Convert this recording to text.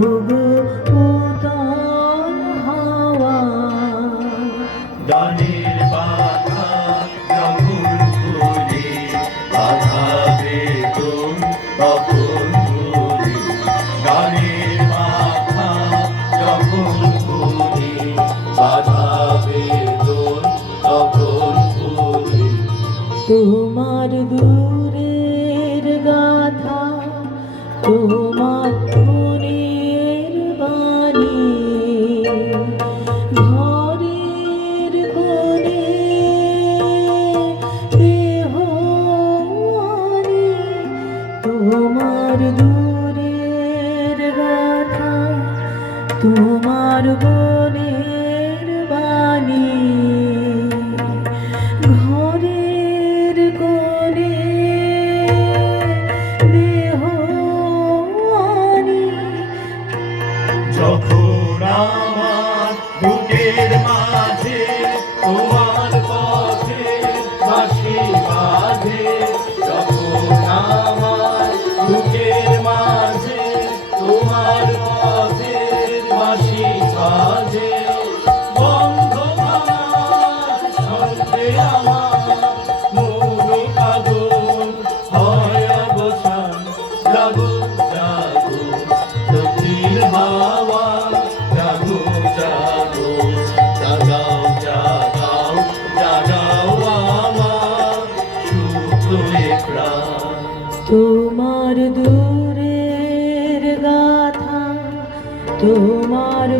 ওগো উতল হাওয়া গানের বাধা যখন খুলে বাধা বেদন তখন খুলে গানের বাধা যখন খুলে বাধা বেদন তখন খুলে তোমার দূরের গাথা তোমার মনের বাণী ঘরের কোণে দেহ আনি তোমার দূরের গাথা তোমার মনের বাণী ঘরের কোণে দেহ আনি যখন আমার বুকের মাঝে তোমার পথে বাঁশি বাজে যখন আমার বুকের মাঝে তোমার পথে বাঁশি বাজে বন্ধ আমার সঙ্গে আমার মন পাগল হয় অবসান জাগো জাগো দক্ষিণ হাওয়া জাগো জাগো জাগাও জাগাও জাগাও আমার শুকনো প্রাণ তোমার দূরের গাথা তোমার